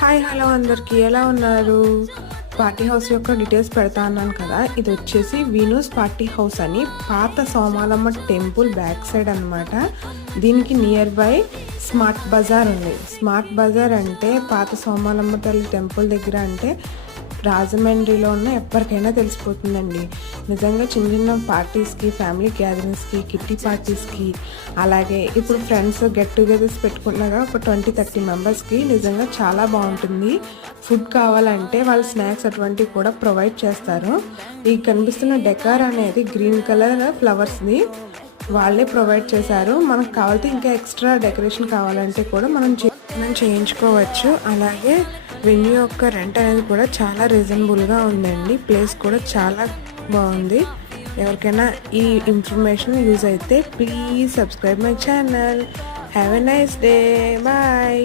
Hi hello అందరికీ ఎలా ఉన్నారు? పార్టీ హౌస్ యొక్క డీటెయిల్స్ పెడతా అన్నాను కదా. ఇది వచ్చేసి వీనూస్ పార్టీ హౌస్ అని పాత సోమాలమ్మ టెంపుల్ బ్యాక్ సైడ్ అనమాట. దీనికి నియర్ బై స్మార్ట్ బజార్ ఉంది. స్మార్ట్ బజార్ అంటే పాత సోమాలమ్మ తల్లి టెంపుల్ దగ్గర అంటే రాజమండ్రిలో ఉన్న ఎవరికైనా తెలిసిపోతుందండి. నిజంగా చిన్న చిన్న పార్టీస్కి, ఫ్యామిలీ గ్యాదరింగ్స్కి, కిట్టి పార్టీస్కి, అలాగే ఇప్పుడు ఫ్రెండ్స్ గెట్ టుగెదర్స్ పెట్టుకుంటున్నాగా ఒక 20-30 మెంబర్స్కి నిజంగా చాలా బాగుంటుంది. ఫుడ్ కావాలంటే వాళ్ళు స్నాక్స్ అటువంటివి కూడా ప్రొవైడ్ చేస్తారు. ఈ కనిపిస్తున్న డెకార్ అనేది గ్రీన్ కలర్ ఫ్లవర్స్ది వాళ్ళే ప్రొవైడ్ చేశారు. మనకు కావాలంటే ఇంకా ఎక్స్ట్రా డెకరేషన్ కావాలంటే కూడా మనం చేయించుకోవచ్చు. అలాగే వెన్యూ యొక్క రెంట్ అనేది కూడా చాలా రీజనబుల్గా ఉందండి. ప్లేస్ కూడా చాలా బాగుంది. ఎవరికైనా ఈ ఇన్ఫర్మేషన్ యూజ్ అయితే please subscribe my channel. Have a nice day. Bye.